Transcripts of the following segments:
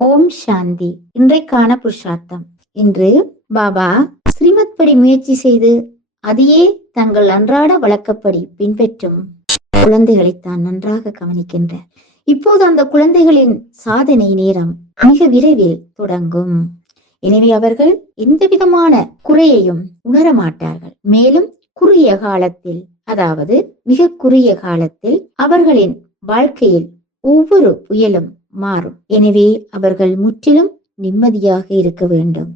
ஓம் சாந்தி. இன்றைக்கான புருஷார்த்தம். இன்று பாபா ஸ்ரீமத் படி முயற்சி செய்து அதையே தங்கள் அன்றாட வழக்கப்படி பின்பற்றும் குழந்தைகளைத்தான் நன்றாக கவனிக்கின்றார். இப்போது அந்த குழந்தைகளின் சாதனை நேரம் மிக விரைவில் தொடங்கும். எனவே அவர்கள் எந்த விதமான குறையையும் உணர மாட்டார்கள். மேலும் குறுகிய காலத்தில் அதாவது மிக குறுகிய காலத்தில் அவர்களின் வாழ்க்கையில் ஒவ்வொரு புயலும் மாறும். எனவே அவர்கள் முற்றிலும் நிம்மதியாக இருக்க வேண்டும்.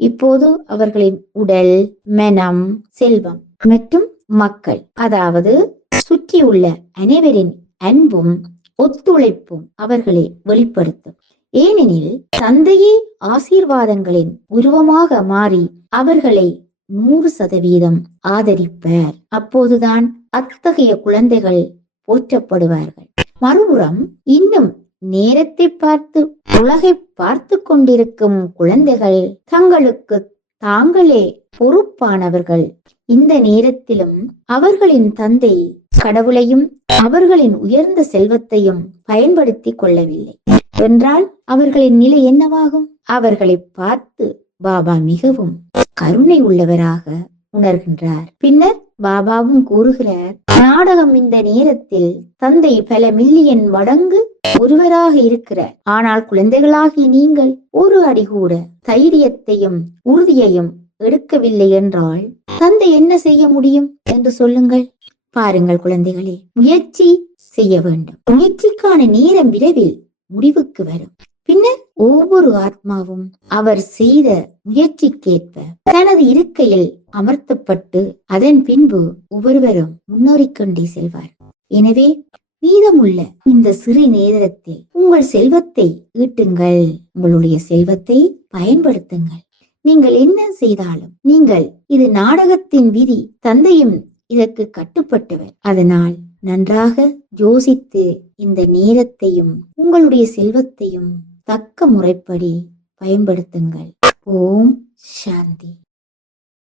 இப்போது அவர்களின் உடல் மனம் செல்வம் மற்றும் மக்கள் அதாவது சுற்றியுள்ள அனைவரின் அன்பும் ஒத்துழைப்பும் அவர்களை வெளிப்படுத்தும். ஏனெனில் தந்தையே ஆசீர்வாதங்களின் உருவமாக மாறி அவர்களை நூறு சதவீதம் ஆதரிப்பார். அப்போதுதான் அத்தகைய குழந்தைகள் போற்றப்படுவார்கள். மறுபுறம் இன்னும் நேரத்தை பார்த்து உலகை பார்த்து கொண்டிருக்கும் குழந்தைகள் தங்களுக்கு தாங்களே பொறுப்பானவர்கள். இந்த நேரத்திலும் அவர்களின் தந்தை கடவுளையும் அவர்களின் உயர்ந்த செல்வத்தையும் பயன்படுத்தி கொள்ளவில்லை. என்றால் அவர்களின் நிலை என்னவாகும்? அவர்களை பார்த்து பாபா மிகவும் கருணை உள்ளவராக உணர்கின்றார். பின்னர் பாபாவும் கூறுகிறார் நாடகம் இந்த நேரத்தில் தந்தை பல மில்லியன் மடங்கு ஒருவராக இருக்கிறார் ஆனால் குழந்தைகளாகி நீங்கள் ஒரு அடி கூட தைரியத்தையும் உறுதியையும் எடுக்கவில்லை என்றால் தந்தை என்ன செய்ய முடியும் என்று சொல்லுங்கள். பாருங்கள் குழந்தைகளே முயற்சி செய்ய வேண்டும். முயற்சிக்கான நேரம் விரைவில் முடிவுக்கு வரும். பின்னர் ஒவ்வொரு ஆத்மாவும் அவர் செய்த முயற்சிக்கேற்ப தனது இருக்கையில் அமர்த்தப்பட்டு அதன் பின்பு ஒவ்வொருவரும் முன்னேறிக்கொண்டே செல்வார். எனவே மீதமுள்ள இந்த சிறு நேரத்தில் உங்கள் செல்வத்தை ஈட்டுங்கள். உங்களுடைய செல்வத்தை பயன்படுத்துங்கள். நீங்கள் என்ன செய்தாலும் நீங்கள் இது நாடகத்தின் விதி தந்தையும் இதற்கு கட்டுப்பட்டவர். அதனால் நன்றாக யோசித்து இந்த நேரத்தையும் உங்களுடைய செல்வத்தையும் தக்க முறைப்படி பயன்படுத்துங்கள். ஓம் சாந்தி.